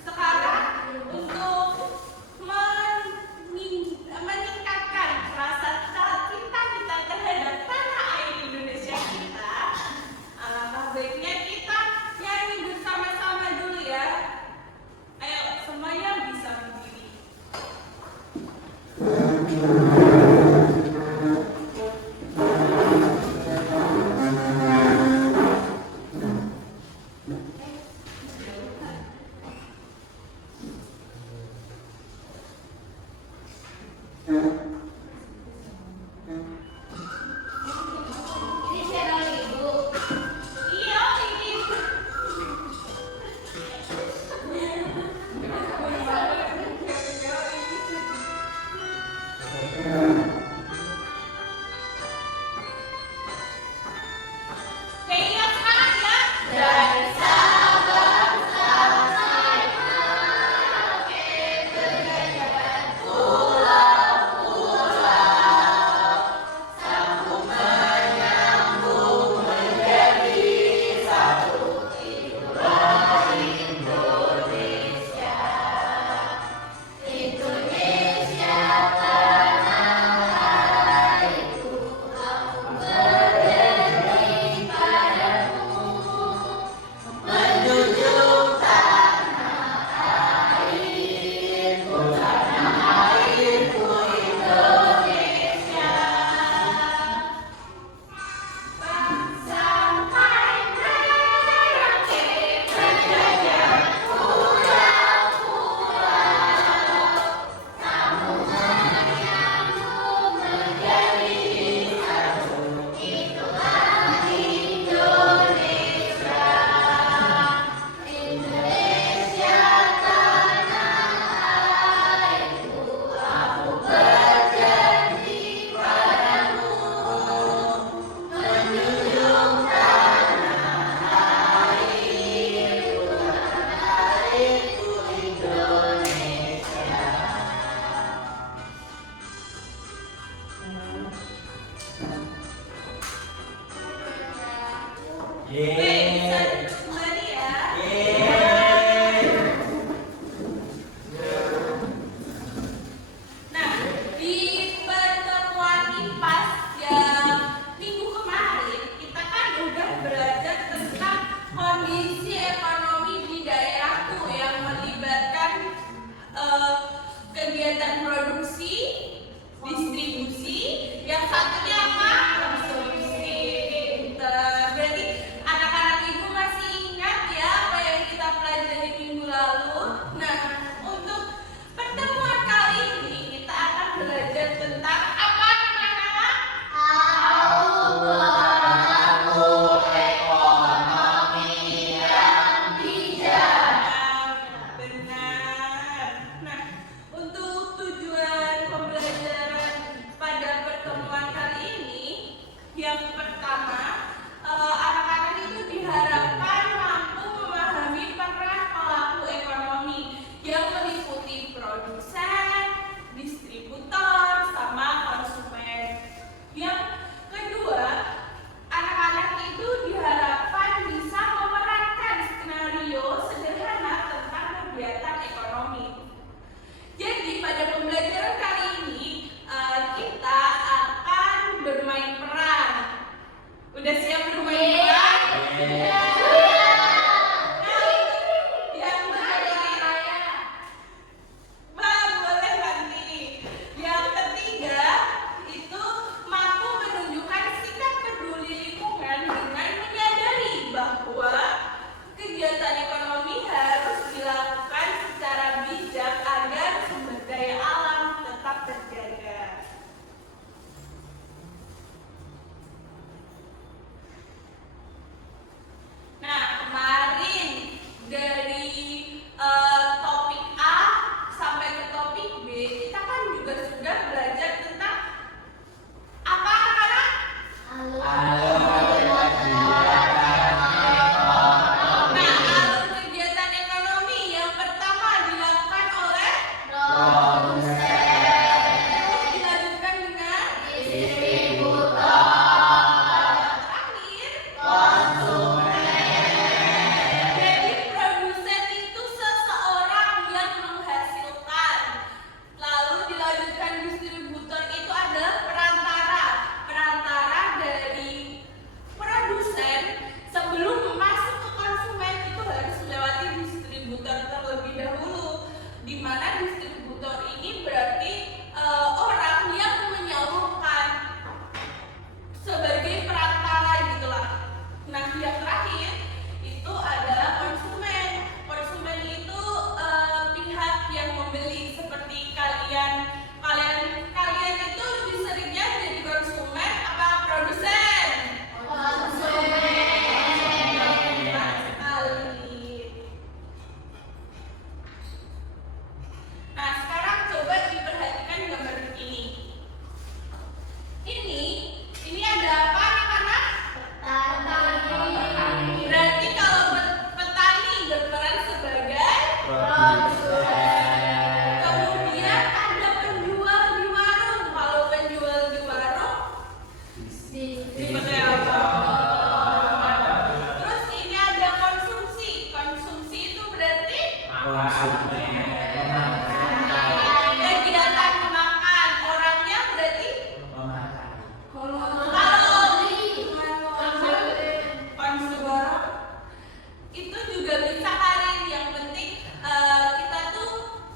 Sekarang untuk Kegiatan makan, orangnya berarti konsumber. Itu juga bisa kalian. Yang penting kita tuh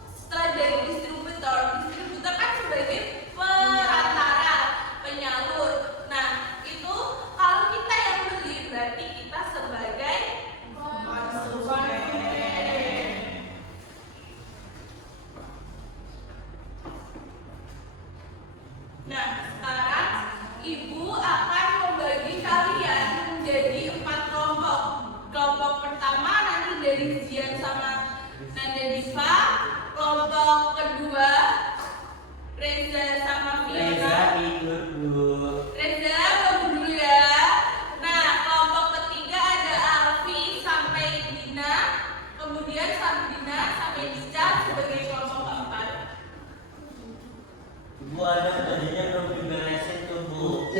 setelah dari distributor kan sebagai perantara, penyalur. Nah itu kalau kita yang beli berarti kita sebagai konsumen. Nah sekarang ibu akan membagi kalian menjadi 4 kelompok. Kelompok pertama nanti dari Zian sama Nanda Diva. Kelompok kedua Reza sama Fiona. Reza kamu dulu ya. Nah kelompok ketiga ada Alfi sampai Dina. Kemudian Sabrina sampai Dica sebagai kelompok keempat. Bu Adam tadinya belum diberesin tuh Bu.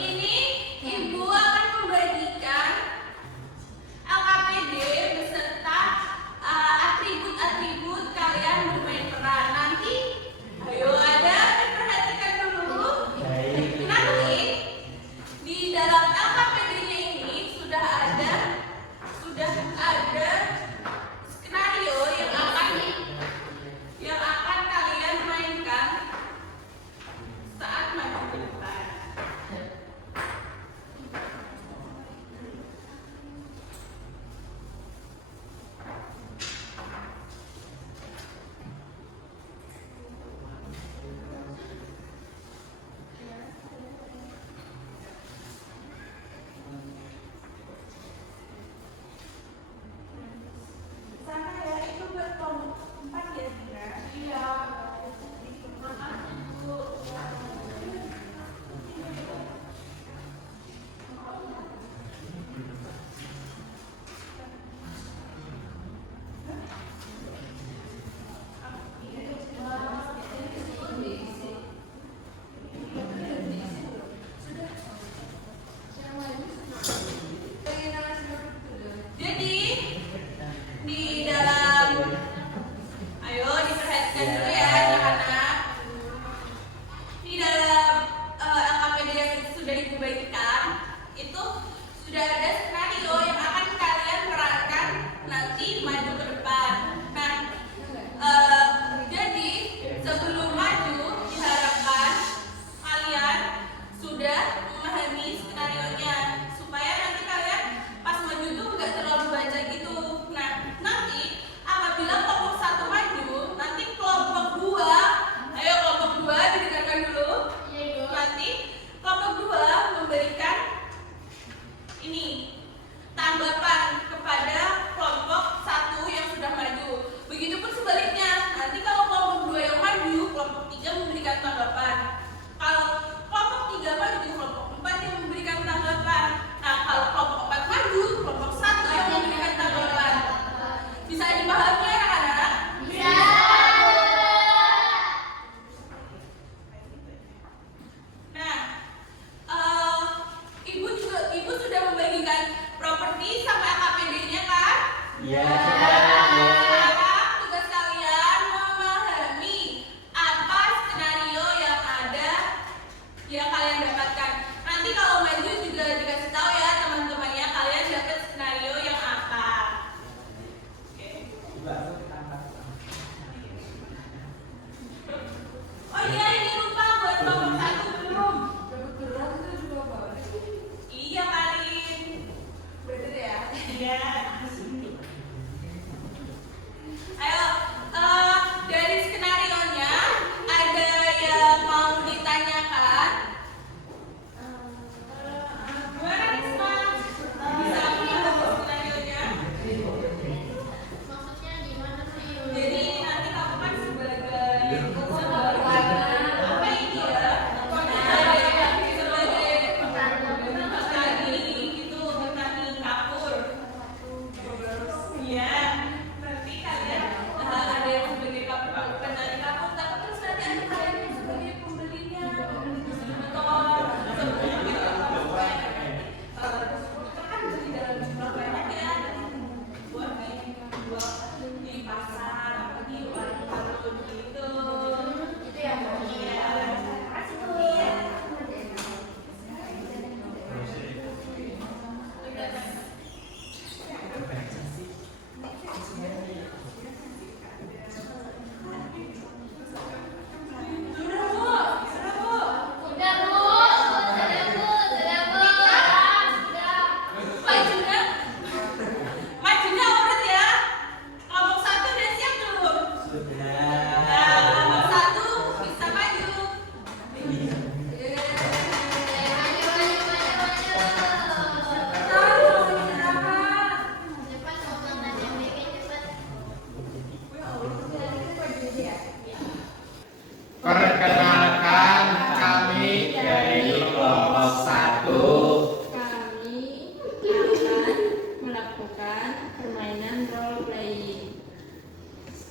Ini ibu akan membagikan LKPD beserta atribut-atribut kalian bermain peran. Nanti ayo ada diperhatikan dulu. Nanti di dalam LKPD-nya ini sudah ada skenario yang akan kalian mainkan saat maju ke depan. Sana ya, itu buat kelompok 4 ya, Dina? Iya. Jadi di dalam, ayo diperhatikan dulu ya anak-anak. Di dalam LKPD yang sudah ibu bagikan itu sudah ada skenario yang akan kalian perankan nanti maju ke depan. Nah, jadi sebelum maju diharapkan kalian sudah memahami skenario-nya supaya nanti kalian pas maju tuh nggak terlalu baca gitu. Nah, nanti apabila kelompok 1 maju, nanti kelompok 2, ayo kelompok 2 didengarkan dulu. Nanti kelompok 2 memberikan ini tanggapan kepada kelompok 1 yang sudah maju. Begitupun sebaliknya, nanti kalau kelompok 2 yang maju, kelompok 3 memberikan tanggapan. Kalau kelompok 3 maju, kelompok 4 yang memberikan tanggapan. Nah, kalau kelompok 4 maju, kelompok 1 yang memberikan tanggapan. Bisa dipahami ya anak-anak? Bisa. Nah, ibu sudah membagikan properti sama LKPD-nya kan? Iya. Sekarang tugas kalian memahami apa skenario yang ada yang kalian dapatkan. Nanti kalau maju juga dikasih tahu ya teman-temannya kalian dapat skenario yang apa. Oke. Oh iya, ini lupa buat kelompok 1 belum. Iya Karin. Bener ya? Iya.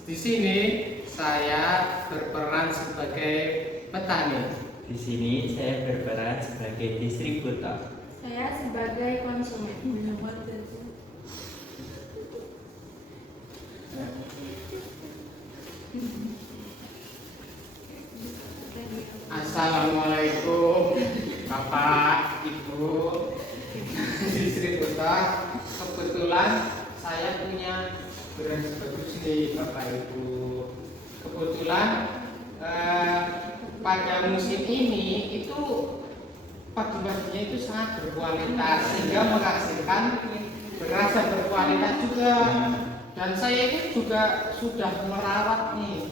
Di sini saya berperan sebagai petani. Di sini saya berperan sebagai distributor. Saya sebagai konsumen. Assalamualaikum Bapak, Ibu, distributor. Kebetulan saya punya beras bagus nih Bapak Ibu. Kebetulan pada musim ini itu padi-padinya itu sangat berkualitas sehingga menghasilkan beras yang berkualitas juga. Dan saya ini juga sudah merawat nih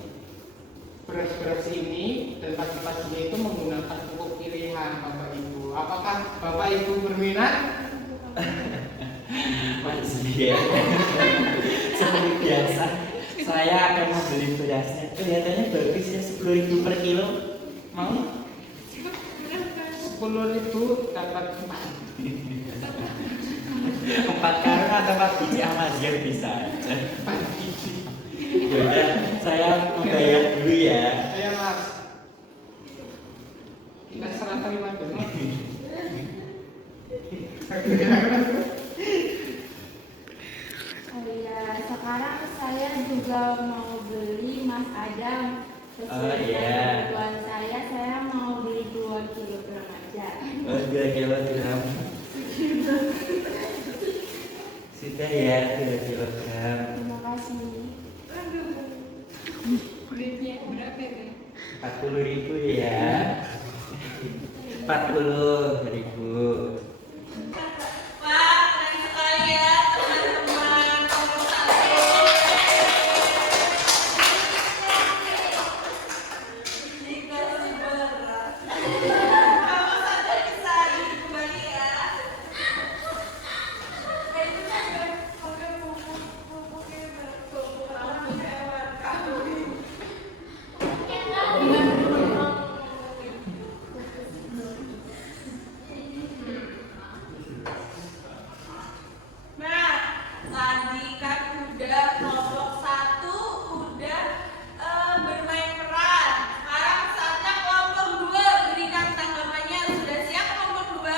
beras-beras ini dan padi-padinya itu menggunakan pupuk pilihan Bapak Ibu. Apakah Bapak Ibu berminat? Masih ya. Seperti biasa, saya akan membeli berasnya. Kelihatannya bagus ya, 10.000 per kilo. Mau? 10.000 dapat 4 karung atau 4 biji Amaziah bisa. 4 biji. Yaudah, saya membayar dulu ya. Ayo Mas, kita serah terima dulu. Oh iya, sekarang saya juga mau beli Mas Adam. Oh, Sesuai iya. dengan kebutuhan saya mau beli 2 kilogram aja. Oh, 2 kilogram. Sudah ya, 2 kilogram. Terima kasih. 40.000 ya. 40.000. Wah, keren sekali ya teman-teman. Nomor 1. Dikasih beras. Kamu saja bisa kembali ya. Itu kan pakai pupuk hewan. Nah, tadi kan udah kelompok 1 udah bermain peran. Sekarang saatnya kelompok 2 berikan tanggapannya. Sudah siap kelompok 2?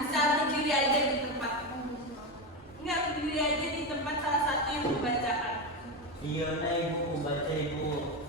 Bisa berdiri aja di tempat. Enggak, berdiri aja di tempat salah satu yang membacakan. Iya, nah ibu, baca ibu.